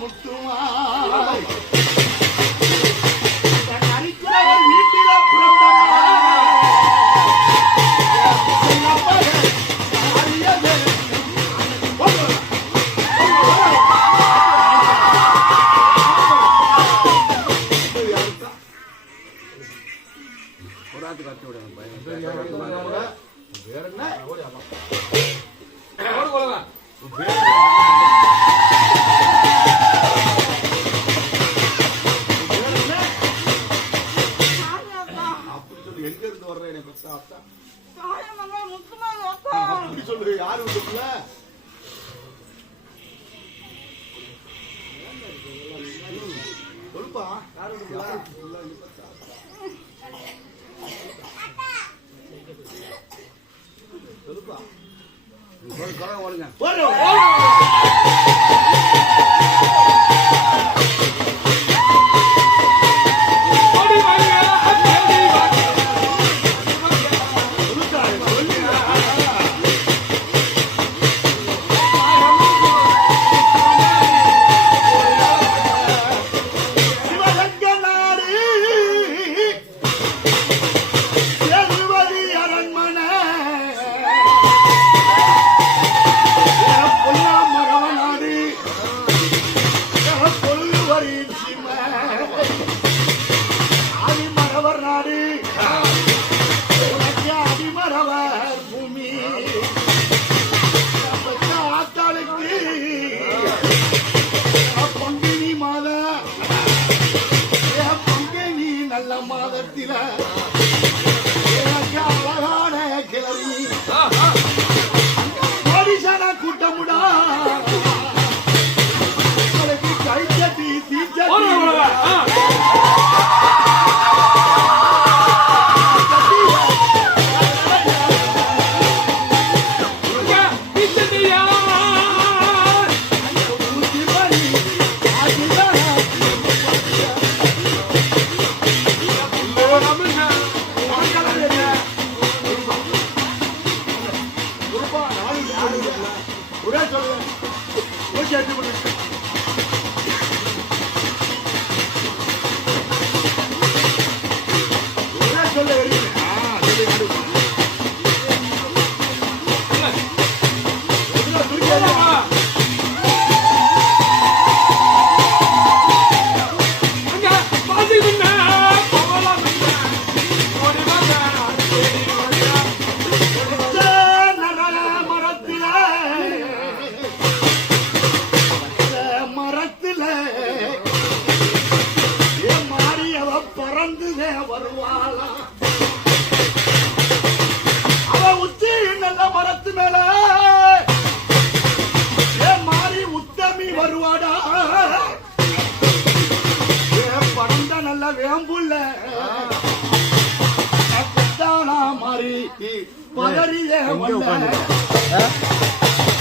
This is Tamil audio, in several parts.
முத்துமா சொல்லுப்பா. ஓடுங்க.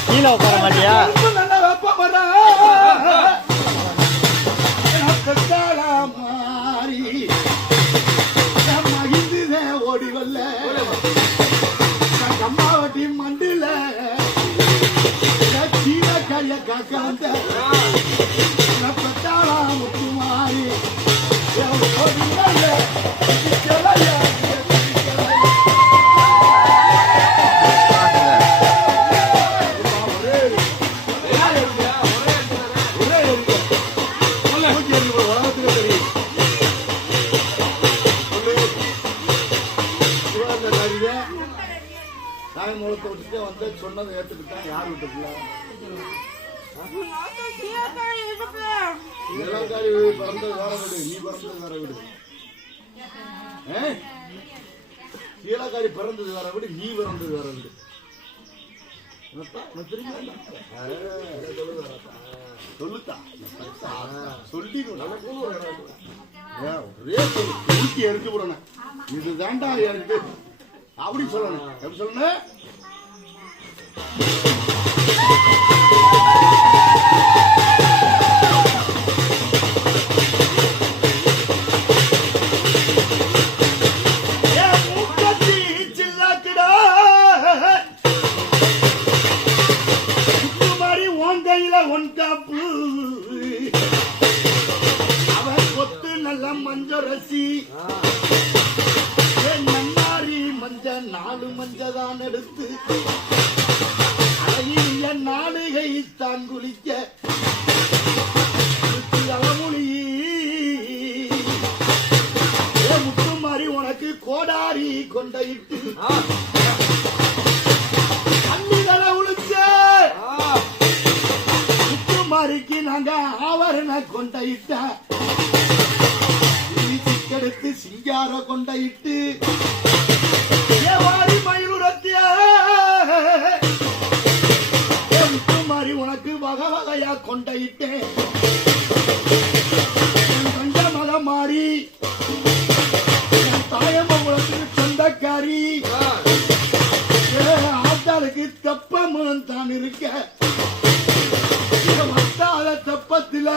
கீழே உட்கார மாட்டியா? மண்டில கைய காக்காந்த முக்குமாரி உலகத்துக்கு தெரியும் நாய் மூலத்தை விட்டுட்டு வந்து சொன்னதை ஏற்றுக்கிட்டா யார் விட்டுக்கல நிலக்காரி வீடு பிறந்தது வேற வீடு நீ பிறந்தது வேற வீடு கீழக்காரி பிறந்தது வேற வீடு நீ பிறந்தது வேற விடு. சொல்லுதா சொல்லி ஒரே சொல்லி எடுத்து விடணும் இது தாண்டா எனக்கு அப்படி சொல்லணும் எப்படி சொல்லணும் மஞ்சரசி. நன்னாரி மஞ்ச நாலு மஞ்சதான் எடுத்து அழகிய நாடுகை தான் குளிக்க அளமொழி முத்துமாரி உனக்கு கோடாரி கொண்ட கொண்டையிட்டு சிக்கெடுத்து கொண்ட இட்டு ஏவாரி மயிலுரத்திய முத்துமாரி உனக்கு வகை வகையா கொண்ட என் கண்ட மதம் மாறி என் தாயம்மா சொந்தக்காரி. ஏ, தப்ப தெப்பம் தான் இருக்க. என் தப்பத்தில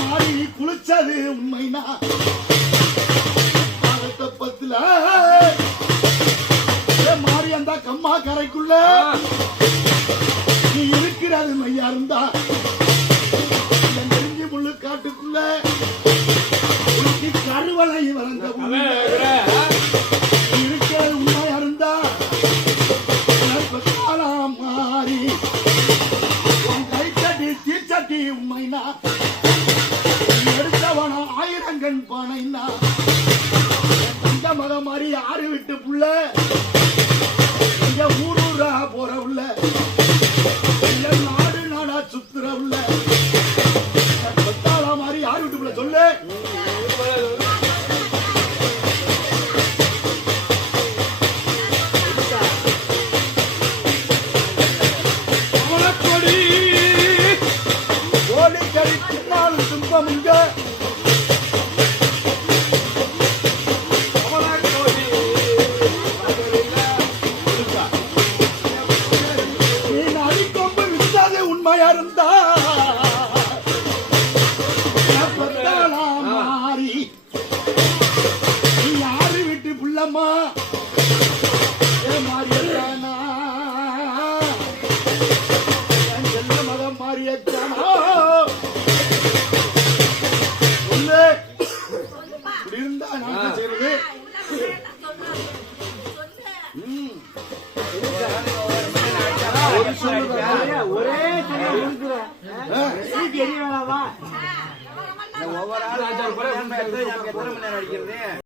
மாறி குளிச்சது உண்மைனா. கம்மா கரைக்குள்ள நீ இருக்கிறது மையா இருந்தா நெஞ்சு முள்ளு காட்டுக்குள்ள உனக்கு கருவலை உண்மை இருக்கிறது உண்மையா இருந்தா காலம் மாறி உன் கை தட்டி தீச்சட்டி உண்மைனா எடுத்தவன ஆயிரங்கண் பானைனா அந்த மத மாதிரி ஆறு விட்டு புள்ள இங்க ஊரூரா போற உள்ள. இல்ல நாடு நாடா சுத்துற. வீட்டு புள்ளம்மா ஏ மாறியத்தானா என் செல்ல மகன் மாறியத்தானா சொல்லு. இருந்தா நான் செய்யறது. ஒரு ஒவ்வொரு ஆள் எத்தனை மணி நேரம் அடிக்கிறது.